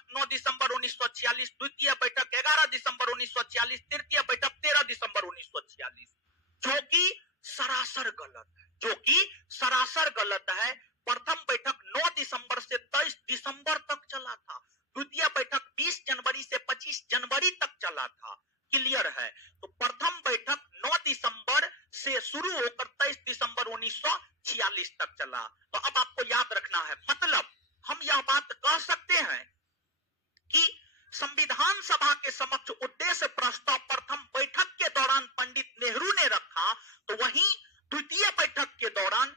बैठक 9 दिसंबर 1946, द्वितीय बैठक 11 दिसंबर 1946, तृतीय बैठक 13 दिसंबर 1946, जो कि सरासर गलत है, जो कि सरासर गलत है। प्रथम बैठक 9 दिसंबर से 23 दिसंबर तक चला था, द्वितीय बैठक 20 जनवरी से 25 जनवरी तक चला था। क्लियर है? तो प्रथम बैठक 9 दिसंबर से शुरू होकर 23 दिसंबर 1946 तक चला। तो अब आपको याद रखना है, मतलब हम यह बात कह सकते हैं कि संविधान सभा के समक्ष उद्देश्य प्रस्ताव प्रथम बैठक के दौरान पंडित नेहरू ने रखा, तो वहीं द्वितीय बैठक के दौरान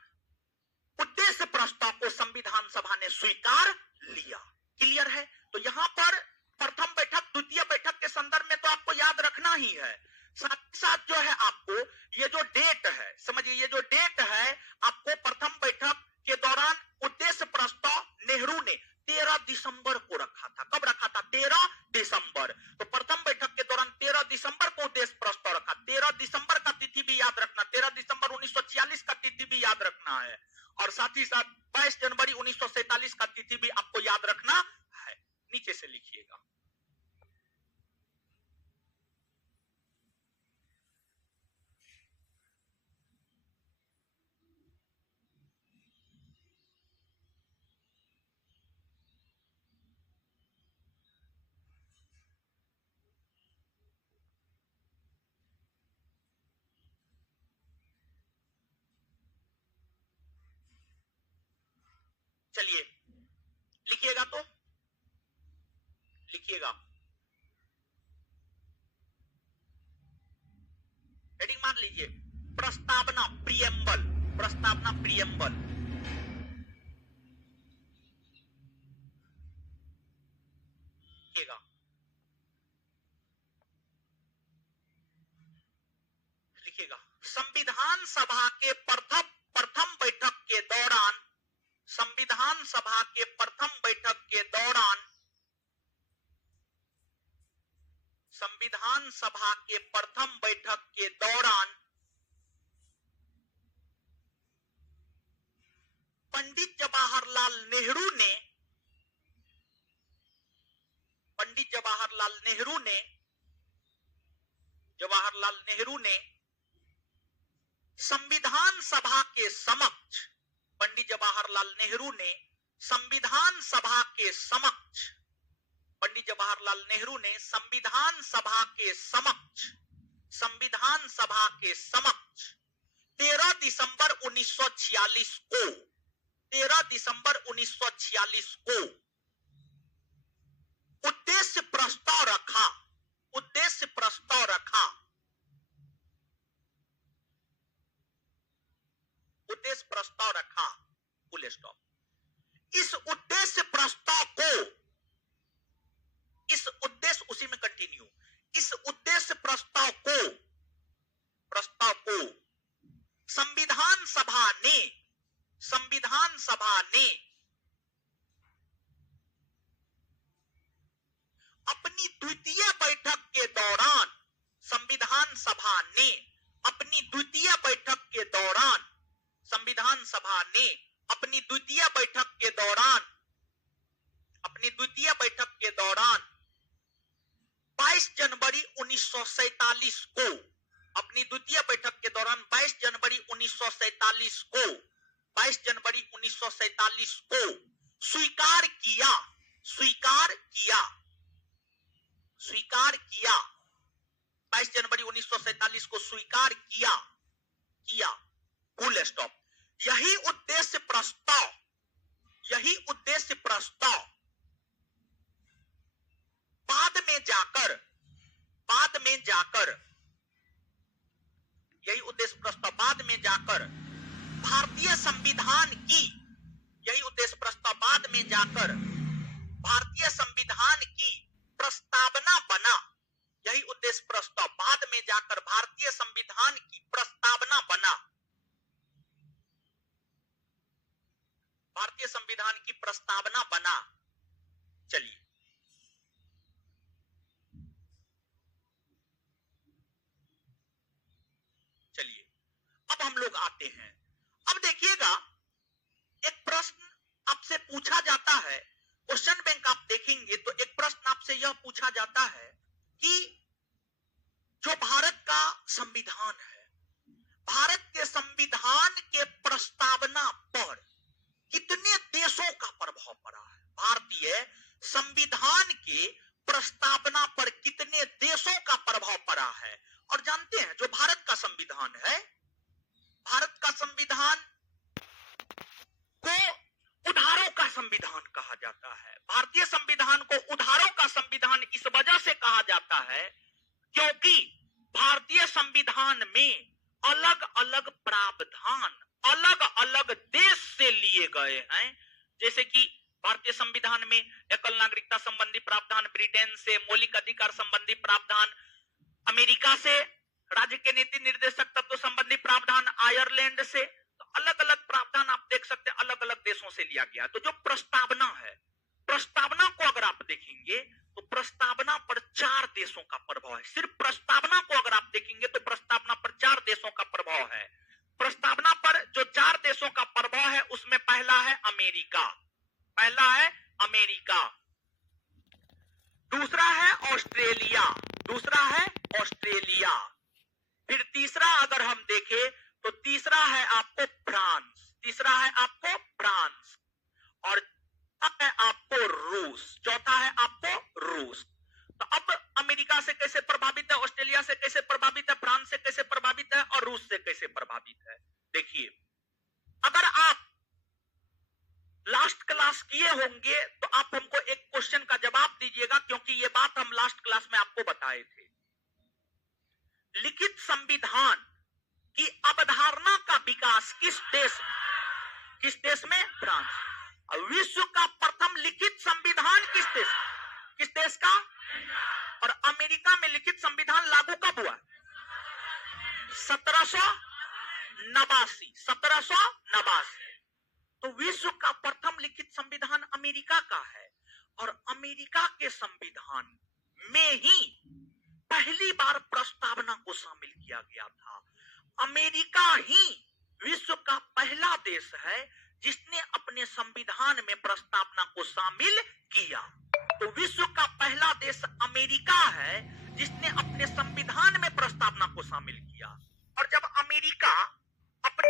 उद्देश्य प्रस्ताव को संविधान सभा ने स्वीकार लिया। क्लियर है? तो यहां पर प्रथम बैठक द्वितीय बैठक के संदर्भ में तो आपको याद रखना ही है। साथ ही साथ जो है आपको ये जो डेट है, समझिए ये जो डेट है, आपको प्रथम बैठक के दौरान उद्देश्य प्रस्ताव नेहरू ने 13 दिसंबर को रखा था। कब रखा था? 13 दिसंबर। तो प्रथम बैठक के दौरान 13 दिसंबर को उद्देश्य प्रस्ताव रखा। 13 दिसंबर का तिथि भी याद रखना, 13 दिसंबर 1946 का तिथि भी याद रखना है, और साथ ही साथ 22 जनवरी 1947 का तिथि भी आपको याद रखना है। नीचे से लिखिएगा। चलिए लिखिएगा, तो लिखिएगा, हेडिंग मान लीजिए, प्रस्तावना प्रियम्बल, प्रस्तावना प्रियम्बल। लिखिएगा, लिखिएगा, संविधान सभा के प्रथम बैठक के दौरान, संविधान सभा के प्रथम बैठक के दौरान, संविधान सभा के प्रथम बैठक के दौरान पंडित जवाहरलाल नेहरू ने, पंडित जवाहरलाल नेहरू ने, जवाहरलाल नेहरू ने संविधान सभा के समक्ष, पंडित जवाहरलाल नेहरू ने संविधान सभा के समक्ष, पंडित जवाहरलाल नेहरू ने संविधान सभा के समक्ष, संविधान सभा के समक्ष 13 दिसंबर 1946 को, 13 दिसंबर 1946 को उद्देश्य प्रस्ताव रखा, उद्देश्य प्रस्ताव रखा, उद्देश्य प्रस्ताव रखा, फुल स्टॉप। इस उद्देश्य प्रस्ताव को, इस उद्देश्य, उसी में कंटिन्यू, इस उद्देश्य प्रस्ताव को, प्रस्ताव को संविधान सभा ने, संविधान सभा ने अपनी द्वितीय बैठक के दौरान, संविधान सभा ने अपनी द्वितीय बैठक के दौरान, संविधान सभा ने अपनी द्वितीय बैठक के दौरान, अपनी द्वितीय बैठक के दौरान 22 जनवरी 1947 को, अपनी द्वितीय बैठक के दौरान 22 जनवरी 1947 को, 22 जनवरी 1947 को स्वीकार किया, स्वीकार किया, स्वीकार किया, 22 जनवरी 1947 को स्वीकार किया, किया, फुल स्टॉप। यही उद्देश्य प्रस्ताव, यही उद्देश्य प्रस्ताव बाद में जाकर, बाद में जाकर, यही उद्देश्य प्रस्ताव बाद में जाकर भारतीय संविधान की, यही उद्देश्य प्रस्ताव बाद में जाकर भारतीय संविधान की प्रस्तावना बना, यही उद्देश्य प्रस्ताव बाद में जाकर भारतीय संविधान की प्रस्तावना बना, भारतीय संविधान की प्रस्तावना बना। चलिए चलिए अब हम लोग आते हैं, अब देखिएगा एक प्रश्न आपसे पूछा जाता है, क्वेश्चन बैंक आप देखेंगे तो पूछा जाता है कि जो भारत का संविधान है, भारत के संविधान के प्रस्तावना पर कितने देशों का प्रभाव पड़ा है? भारतीय संविधान के प्रस्तावना पर कितने देशों का प्रभाव पड़ा है? और जानते हैं जो भारत का संविधान है, भारत का संविधान को उधारों का संविधान कहा जाता है। भारतीय संविधान को उधारों का संविधान इस वजह से कहा जाता है क्योंकि भारतीय संविधान में अलग अलग प्रावधान अलग अलग देश से लिए गए हैं। जैसे कि भारतीय संविधान में एकल नागरिकता संबंधी प्रावधान ब्रिटेन से, मौलिक अधिकार संबंधी प्रावधान अमेरिका से, राज्य के नीति निर्देशक तत्व संबंधी प्रावधान आयरलैंड से, तो अलग अलग प्रावधान आप देख सकते हैं अलग अलग देशों से लिया गया। तो जो प्रस्तावना है, प्रस्तावना को अगर आप देखेंगे तो प्रस्तावना पर 4 देशों का प्रभाव है। सिर्फ प्रस्तावना को अगर आप देखेंगे तो प्रस्तावना पर 4 देशों का प्रभाव है। प्रस्तावना पर जो 4 देशों का प्रभाव है उसमें पहला है अमेरिका, पहला है अमेरिका, दूसरा है ऑस्ट्रेलिया, दूसरा है ऑस्ट्रेलिया, फिर तीसरा अगर हम देखें तो तीसरा है आपको फ्रांस, तीसरा है आपको फ्रांस, और है आपको रूस, चौथा है आपको रूस। तो अब अमेरिका से कैसे प्रभावित है, ऑस्ट्रेलिया से कैसे प्रभावित है, फ्रांस से कैसे प्रभावित है और रूस से कैसे प्रभावित है? देखिए, अगर आप लास्ट क्लास किए होंगे तो आप हमको एक क्वेश्चन का जवाब दीजिएगा, क्योंकि यह बात हम लास्ट क्लास में आपको बताए थे। लिखित संविधान की अवधारणा का विकास किस देश में? फ्रांस। विश्व का प्रथम लिखित संविधान किस देश का? और अमेरिका में लिखित संविधान लागू कब हुआ? 1789। तो विश्व का प्रथम लिखित संविधान अमेरिका का है, और अमेरिका के संविधान में ही पहली बार प्रस्तावना को शामिल किया गया था। अमेरिका ही विश्व का पहला देश है जिसने अपने संविधान में प्रस्तावना को शामिल किया। तो विश्व का पहला देश अमेरिका है जिसने अपने संविधान में प्रस्तावना को शामिल किया। और जब अमेरिका अपने